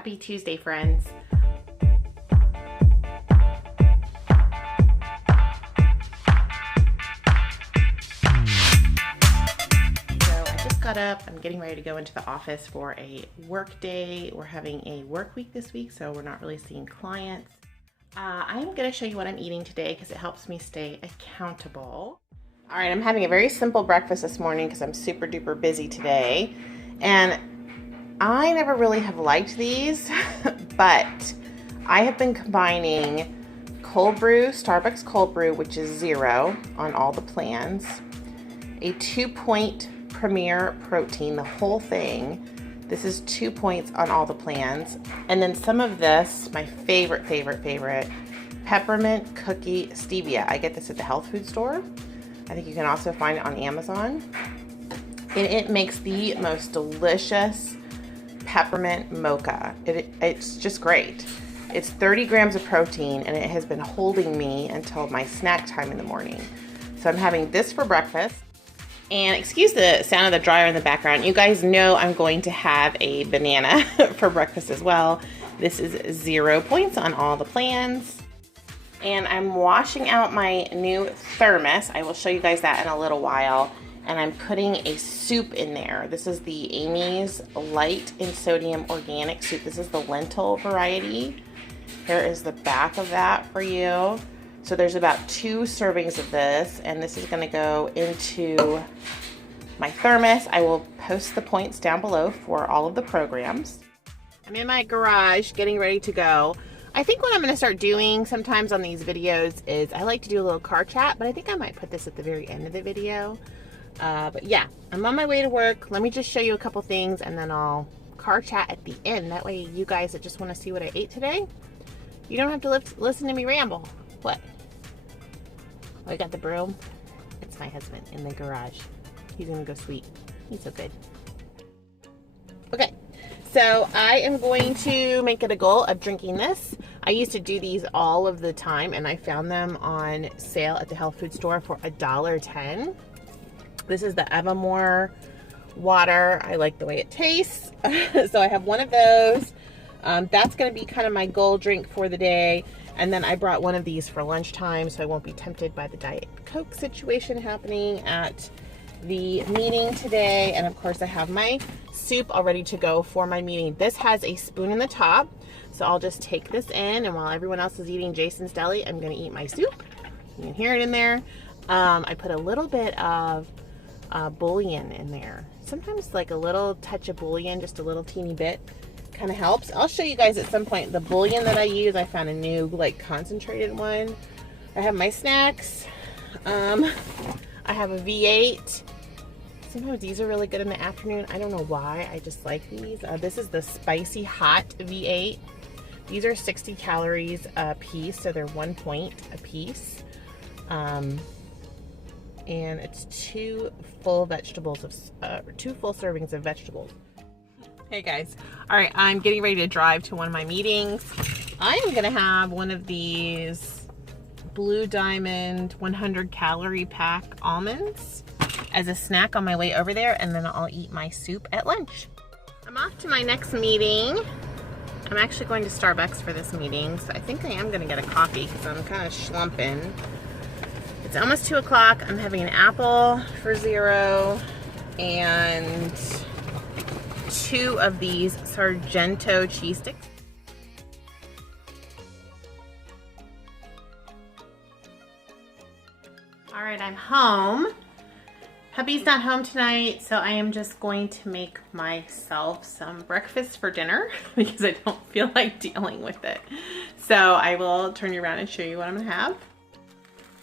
Happy Tuesday, friends. Got up. I'm getting ready to go into the office for a work day. We're having a work week this week, so we're not really seeing clients. I'm going to show you what I'm eating today because it helps me stay accountable. All right, I'm having a very simple breakfast this morning because I'm super duper busy today. And I never really have liked these, but I have been combining cold brew, Starbucks cold brew, which is 0 on all the plans, a 2-point Premier protein, the whole thing. This is 2 points on all the plans. And then some of this, my favorite, peppermint cookie stevia. I get this at the health food store. I think you can also find it on Amazon. And it makes the most delicious peppermint mocha. It's just great. It's 30 grams of protein and it has been holding me until my snack time in the morning. So I'm having this for breakfast. And excuse the sound of the dryer in the background. You guys know I'm going to have a banana for breakfast as well. This is 0 points on all the plans. And I'm washing out my new thermos. I will show you guys that in a little while. And I'm putting a soup in there. This is the Amy's Light in Sodium Organic Soup. This is the lentil variety. Here is the back of that for you. So there's about 2 servings of this, and this is going to go into my thermos. I will post the points down below for all of the programs. I'm in my garage getting ready to go. I think what I'm going to start doing sometimes on these videos is I like to do a little car chat, but I think I might put this at the very end of the video. But yeah, I'm on my way to work. Let me just show you a couple things, and then I'll car chat at the end. That way you guys that just want to see what I ate today, you don't have to listen to me ramble. What? Oh, I got the broom. It's my husband in the garage. He's gonna go sweep. He's so good. Okay, so I am going to make it a goal of drinking this. I used to do these all of the time, and I found them on sale at the health food store for $1.10. This is the Evermore water. I like the way it tastes. So I have one of those. That's gonna be kind of my goal drink for the day. And then I brought one of these for lunchtime, so I won't be tempted by the Diet Coke situation happening at the meeting today. And of course I have my soup all ready to go for my meeting. This has a spoon in the top, so I'll just take this in, and while everyone else is eating Jason's Deli, I'm gonna eat my soup. You can hear it in there. I put a little bit of bouillon in there. Sometimes like a little touch of bouillon, just a little teeny bit, kind of helps. I'll show you guys at some point the bouillon that I use. I found a new like concentrated one. I have my snacks. I have a V8. Sometimes these are really good in the afternoon. I don't know why, I just like these. This is the spicy hot V8. These are 60 calories a piece, so they're 1 point a piece. And it's 2 full servings of vegetables. Hey guys, all right, I'm getting ready to drive to one of my meetings. I'm gonna have one of these Blue Diamond 100 calorie pack almonds as a snack on my way over there, and then I'll eat my soup at lunch. I'm off to my next meeting. I'm actually going to Starbucks for this meeting, so I think I am gonna get a coffee because I'm kind of schlumping. It's almost 2 o'clock. I'm having an apple for 0 and 2 of these Sargento cheese sticks. All right, I'm home. Hubby's not home tonight, so I am just going to make myself some breakfast for dinner because I don't feel like dealing with it. So I will turn you around and show you what I'm gonna have.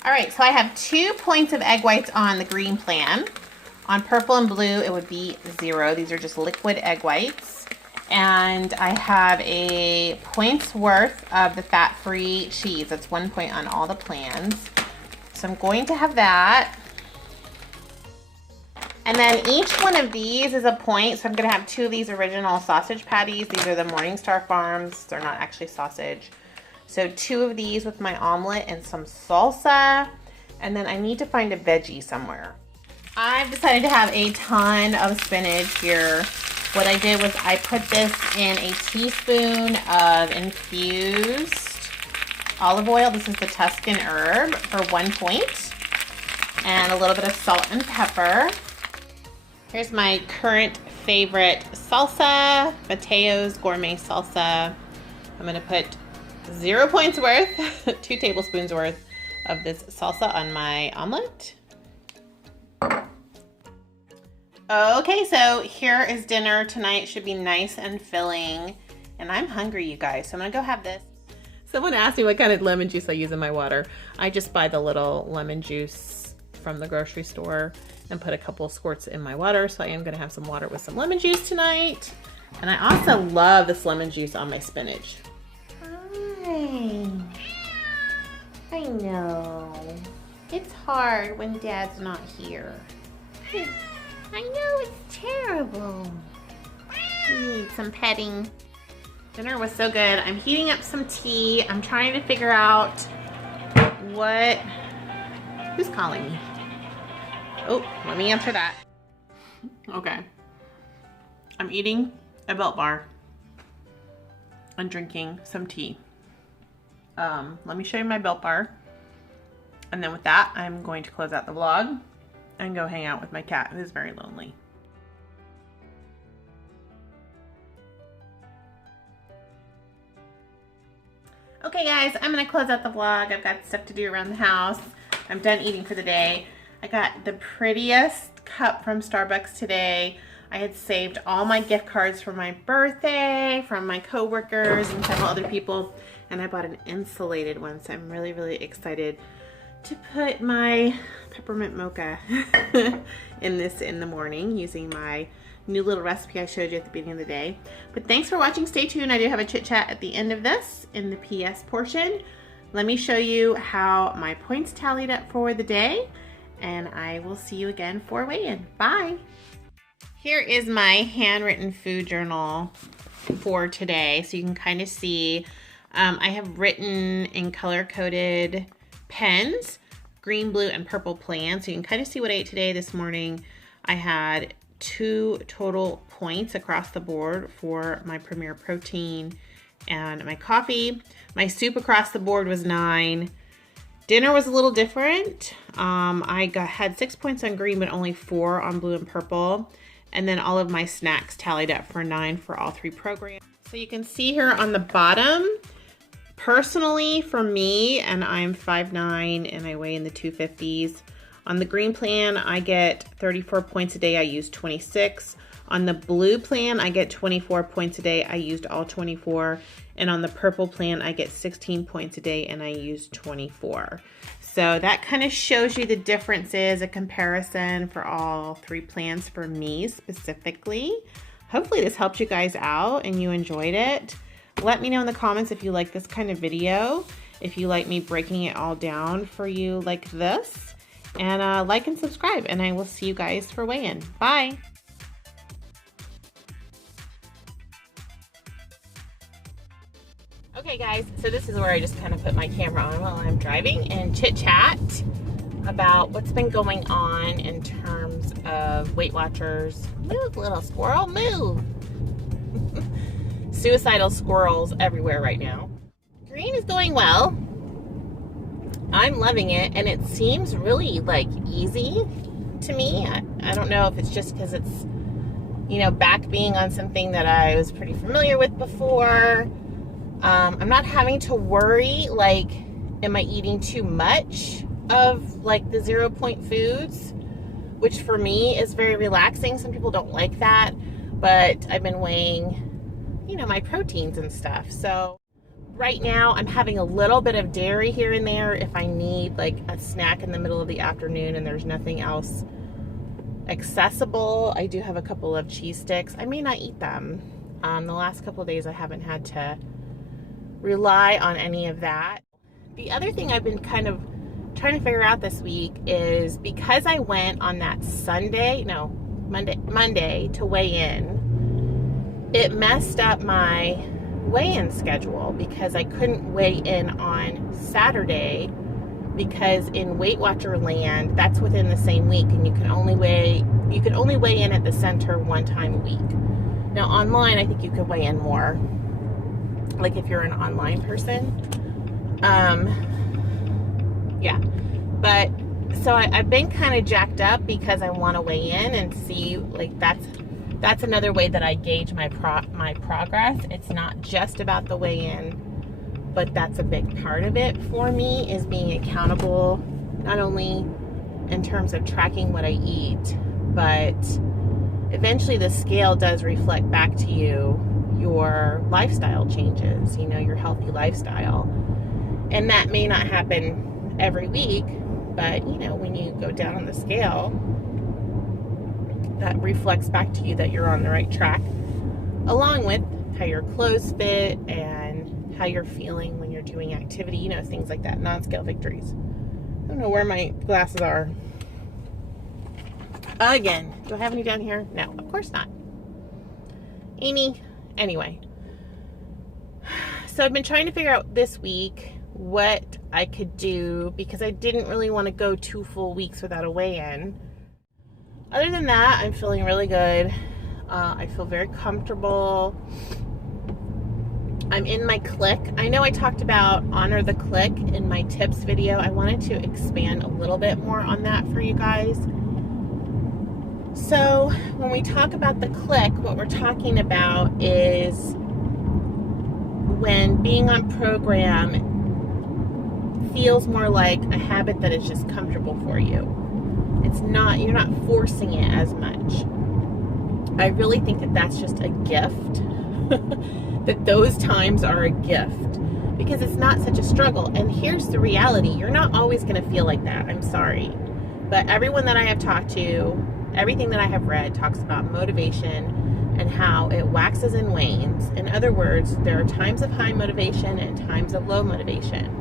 All right, so I have 2 points of egg whites on the green plan. On purple and blue, it would be 0. These are just liquid egg whites. And I have a point's worth of the fat-free cheese. That's 1 point on all the plans. So I'm going to have that. And then each one of these is a point. So I'm gonna have 2 of these original sausage patties. These are the Morningstar Farms. They're not actually sausage. So 2 of these with my omelet and some salsa. And then I need to find a veggie somewhere. I've decided to have a ton of spinach here What I did was I put this in a teaspoon of infused olive oil. This is the Tuscan herb for 1 point. And a little bit of salt and pepper. Here's my current favorite salsa, Mateo's Gourmet Salsa. I'm gonna put 0 points worth, 2 tablespoons worth of this salsa on my omelet. Okay, so here is dinner tonight. Should be nice and filling. And I'm hungry, you guys, so I'm gonna go have this. Someone asked me what kind of lemon juice I use in my water. I just buy the little lemon juice from the grocery store and put a couple squirts in my water. So I am gonna have some water with some lemon juice tonight. And I also love this lemon juice on my spinach. Hi. I know. It's hard when Dad's not here. I know, it's terrible. You need some petting. Dinner was so good. I'm heating up some tea. I'm trying to figure out who's calling me? Oh, let me answer that. Okay. I'm eating a Built Bar and drinking some tea. Let me show you my Built Bar. And then with that, I'm going to close out the vlog and go hang out with my cat, who's very lonely. Okay guys, I'm gonna close out the vlog. I've got stuff to do around the house. I'm done eating for the day. I got the prettiest cup from Starbucks today. I had saved all my gift cards for my birthday from my coworkers and several other people, and I bought an insulated one, so I'm really, really excited to put my peppermint mocha in this in the morning using my new little recipe I showed you at the beginning of the day. But thanks for watching. Stay tuned. I do have a chit chat at the end of this in the PS portion. Let me show you how my points tallied up for the day, and I will see you again for weigh-in. Bye. Here is my handwritten food journal for today, so you can kind of see. I have written in color-coded pens, green, blue, and purple plans, so you can kind of see what I ate today. This morning I had 2 total points across the board for my Premier Protein and my coffee. My soup across the board was 9. Dinner was a little different. I had 6 points on green, but only 4 on blue and purple. And then all of my snacks tallied up for 9 for all 3 programs. So you can see here on the bottom, personally for me, and I'm 5'9" and I weigh in the 250s. On the green plan, I get 34 points a day. I use 26. On the blue plan, I get 24 points a day. I used all 24. And on the purple plan, I get 16 points a day and I used 24. So that kind of shows you the differences, a comparison for all 3 plans for me specifically. Hopefully this helped you guys out and you enjoyed it. Let me know in the comments if you like this kind of video, if you like me breaking it all down for you like this. And like and subscribe, and I will see you guys for weigh-in. Bye. Okay guys, so this is where I just kind of put my camera on while I'm driving and chit chat about what's been going on in terms of Weight Watchers. Move, little squirrel, move. Suicidal squirrels everywhere right now. Green is going well. I'm loving it, and it seems really like easy to me. I don't know if it's just because it's, you know, back being on something that I was pretty familiar with before. I'm not having to worry, like, am I eating too much of like the 0 point foods, which for me is very relaxing. Some people don't like that, but I've been weighing, you know, my proteins and stuff. So right now I'm having a little bit of dairy here and there if I need like a snack in the middle of the afternoon and there's nothing else accessible. I do have a couple of cheese sticks. I may not eat them. The last couple of days I haven't had to rely on any of that. The other thing I've been kind of trying to figure out this week is, because I went on that Monday to weigh in, it messed up my weigh-in schedule because I couldn't weigh in on Saturday, because in Weight Watcher land, that's within the same week, and you can only weigh in at the center 1 time a week. Now online, I think you could weigh in more, like if you're an online person. Yeah, but so I've been kind of jacked up because I want to weigh in and see, like that's another way that I gauge my progress. It's not just about the weigh-in, but that's a big part of it for me, is being accountable, not only in terms of tracking what I eat, but eventually the scale does reflect back to you your lifestyle changes, you know, your healthy lifestyle. And that may not happen every week, but you know, when you go down on the scale, that reflects back to you that you're on the right track, along with how your clothes fit and how you're feeling when you're doing activity, you know, things like that, non-scale victories. I don't know where my glasses are. Again, do I have any down here? No, of course not. Amy, anyway. So I've been trying to figure out this week what I could do, because I didn't really want to go 2 full weeks without a weigh-in. Other than that, I'm feeling really good. I feel very comfortable. I'm in my click. I know I talked about honor the click in my tips video. I wanted to expand a little bit more on that for you guys. So when we talk about the click, what we're talking about is when being on program feels more like a habit that is just comfortable for you. It's not, you're not forcing it as much. I really think that that's just a gift, that those times are a gift, because it's not such a struggle. And here's the reality, you're not always going to feel like that. I'm sorry. But everyone that I have talked to, everything that I have read talks about motivation and how it waxes and wanes. In other words, there are times of high motivation and times of low motivation.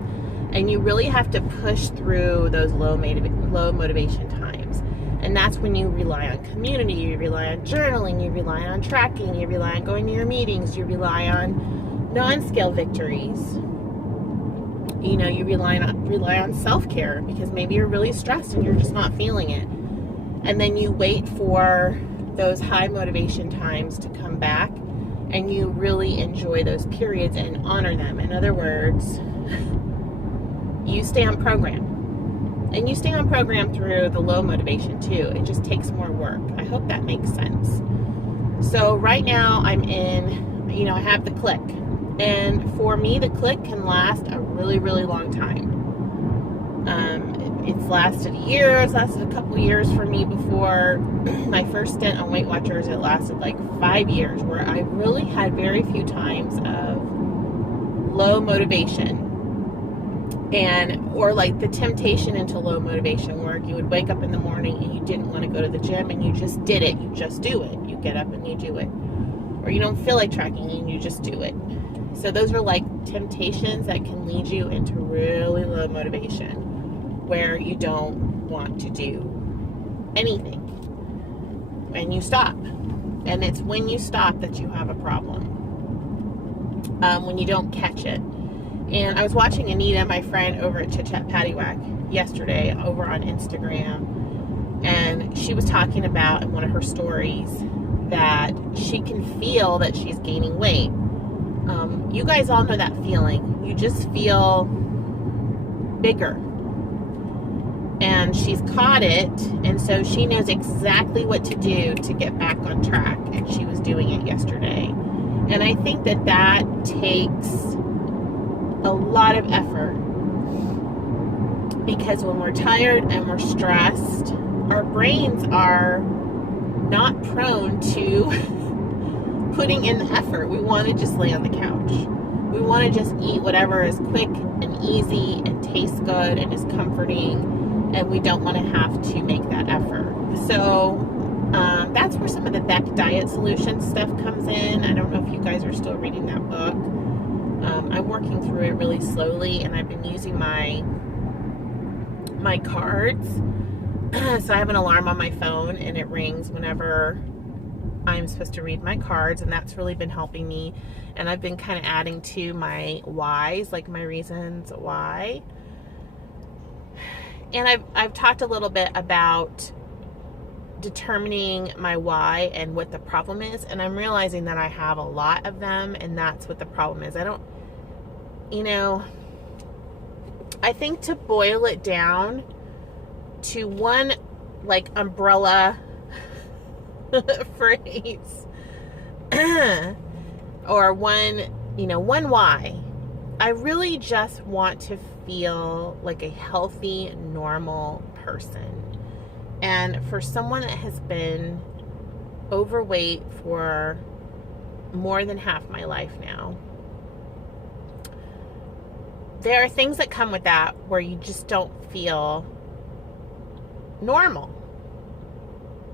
And you really have to push through those low motivation times. And that's when you rely on community, you rely on journaling, you rely on tracking, you rely on going to your meetings, you rely on non-scale victories. You know, you rely on self-care, because maybe you're really stressed and you're just not feeling it. And then you wait for those high motivation times to come back, and you really enjoy those periods and honor them. In other words, you stay on program. And you stay on program through the low motivation too. It just takes more work. I hope that makes sense. So right now I'm in, you know, I have the click. And for me, the click can last a really, really long time. It's lasted a year. It's lasted a couple years for me before my first stint on Weight Watchers. It lasted like 5 years, where I really had very few times of low motivation. Or like the temptation into low motivation, where you would wake up in the morning and you didn't want to go to the gym and you just did it. You just do it. You get up and you do it. Or you don't feel like tracking and you just do it. So those are like temptations that can lead you into really low motivation, where you don't want to do anything. And you stop. And it's when you stop that you have a problem. When you don't catch it. And I was watching Anita, my friend over at Chit Chat Paddywhack, yesterday over on Instagram, and she was talking about in one of her stories that she can feel that she's gaining weight. You guys all know that feeling. You just feel bigger. And she's caught it, and so she knows exactly what to do to get back on track, and she was doing it yesterday. And I think that that takes a lot of effort, because when we're tired and we're stressed, our brains are not prone to putting in the effort. We want to just lay on the couch. We want to just eat whatever is quick and easy and tastes good and is comforting, and we don't want to have to make that effort. So that's where some of the Beck Diet Solutions stuff comes in. I don't know if you guys are still reading that book. I'm working through it really slowly, and I've been using my cards. So I have an alarm on my phone, and it rings whenever I'm supposed to read my cards, and that's really been helping me. And I've been kind of adding to my whys, like my reasons why. And I've talked a little bit about determining my why and what the problem is, and I'm realizing that I have a lot of them, and that's what the problem is. I don't, I think to boil it down to one like umbrella phrase or one why, I really just want to feel like a healthy, normal person. And for someone that has been overweight for more than half my life now, there are things that come with that where you just don't feel normal.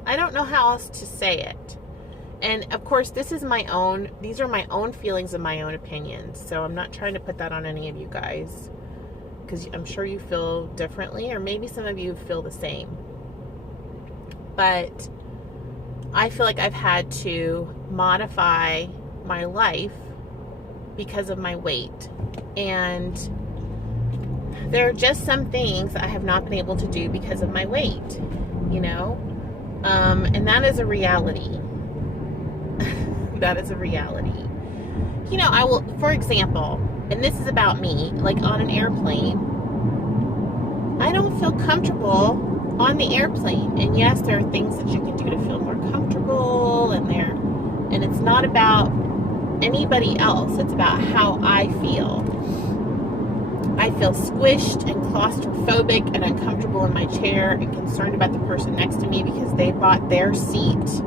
I don't know how else to say it. And of course, these are my own feelings and my own opinions. So I'm not trying to put that on any of you guys, because I'm sure you feel differently, or maybe some of you feel the same. But I feel like I've had to modify my life because of my weight. And there are just some things I have not been able to do because of my weight, and that is a reality. That is a reality. I will, for example, and this is about me, like on an airplane, I don't feel comfortable on the airplane. And yes, there are things that you can do to feel more comfortable, and it's not about anybody else. It's about how I feel. I feel squished and claustrophobic and uncomfortable in my chair and concerned about the person next to me because they bought their seat.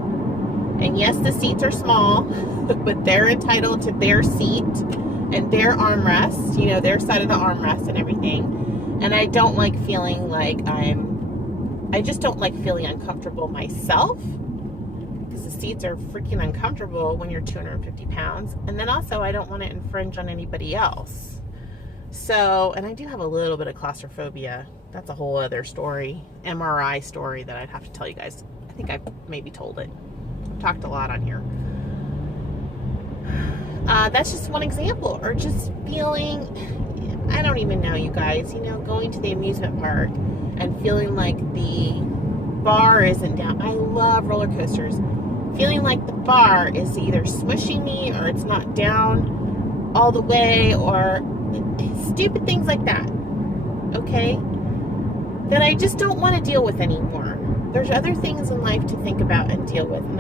And yes, the seats are small, but they're entitled to their seat and their armrest, their side of the armrest and everything. And I don't like feeling like I just don't like feeling uncomfortable myself, because the seats are freaking uncomfortable when you're 250 pounds. And then also, I don't want to infringe on anybody else. So, and I do have a little bit of claustrophobia. That's a whole other story, MRI story that I'd have to tell you guys. I think I maybe told it. I've talked a lot on here. That's just one example. Or just feeling, I don't even know, you guys, going to the amusement park and feeling like the bar isn't down. I love roller coasters. Feeling like the bar is either smushing me or it's not down all the way, or stupid things like that, okay, that I just don't want to deal with anymore. There's other things in life to think about and deal with, and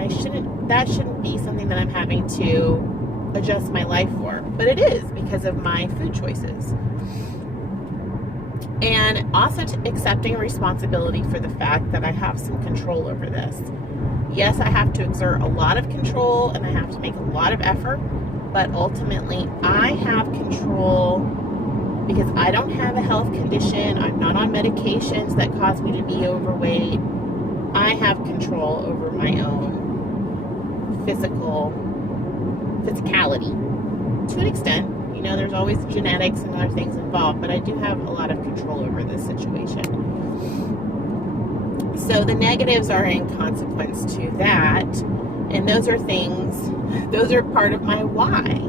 that shouldn't be something that I'm having to adjust my life for, but it is because of my food choices. And also accepting responsibility for the fact that I have some control over this. Yes, I have to exert a lot of control and I have to make a lot of effort, but ultimately I have control because I don't have a health condition. I'm not on medications that cause me to be overweight. I have control over my own physicality to an extent. There's always genetics and other things involved, but I do have a lot of control over this situation. So the negatives are in consequence to that, and those are part of my why.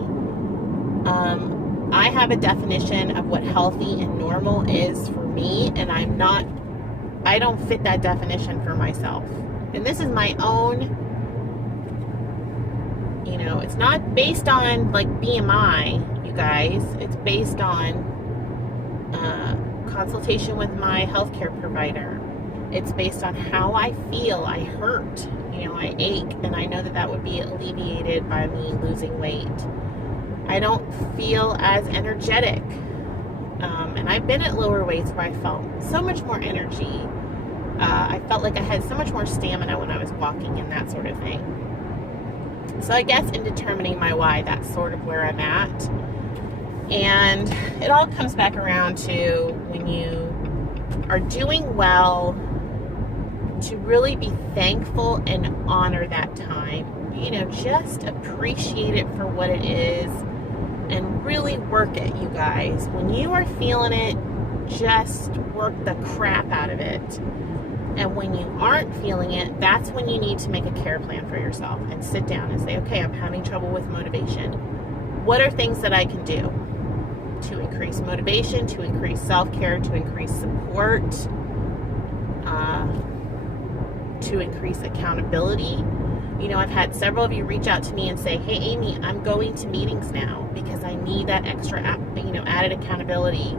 I have a definition of what healthy and normal is for me, and I don't fit that definition for myself. And this is my own, it's not based on like BMI, guys. It's based on consultation with my healthcare provider. It's based on how I feel. I hurt, I ache, and I know that would be alleviated by me losing weight. I don't feel as energetic, and I've been at lower weights where I felt so much more energy. I felt like I had so much more stamina when I was walking and that sort of thing. So I guess in determining my why, that's sort of where I'm at. And it all comes back around to when you are doing well, to really be thankful and honor that time. Just appreciate it for what it is and really work it, you guys. When you are feeling it, just work the crap out of it. And when you aren't feeling it, that's when you need to make a care plan for yourself and sit down and say, okay, I'm having trouble with motivation. What are things that I can do to increase motivation, to increase self-care, to increase support, to increase accountability. You know, I've had several of you reach out to me and say, hey, Amy, I'm going to meetings now because I need that extra, added accountability.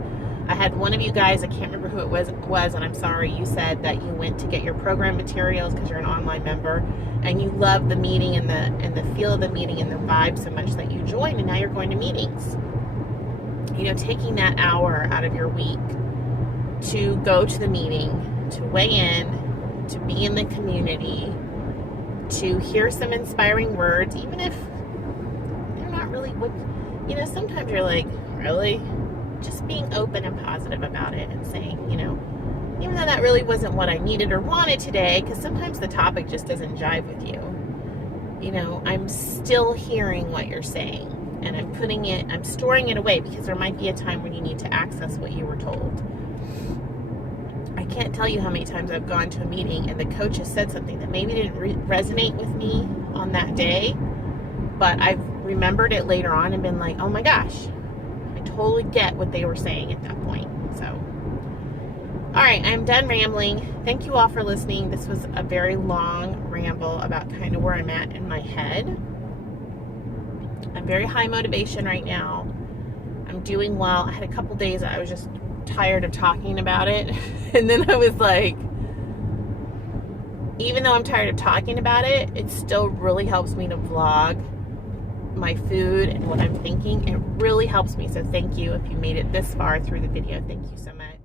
I had one of you guys, I can't remember who it was, and I'm sorry, you said that you went to get your program materials because you're an online member, and you love the meeting and the feel of the meeting and the vibe so much that you joined, and now you're going to meetings. You know, taking that hour out of your week to go to the meeting, to weigh in, to be in the community, to hear some inspiring words, even if they're not really what, you know, sometimes you're like, really? Just being open and positive about it and saying, you know, even though that really wasn't what I needed or wanted today, because sometimes the topic just doesn't jive with you, you know, I'm still hearing what you're saying, and I'm storing it away because there might be a time when you need to access what you were told. I can't tell you how many times I've gone to a meeting and the coach has said something that maybe didn't resonate with me on that day, but I've remembered it later on and been like, oh my gosh, I totally get what they were saying at that point. So, all right, I'm done rambling. Thank you all for listening. This was a very long ramble about kind of where I'm at in my head. I'm very high motivation right now. I'm doing well. I had a couple days I was just tired of talking about it. And then I was like, even though I'm tired of talking about it, it still really helps me to vlog my food and what I'm thinking. It really helps me. So thank you if you made it this far through the video. Thank you so much.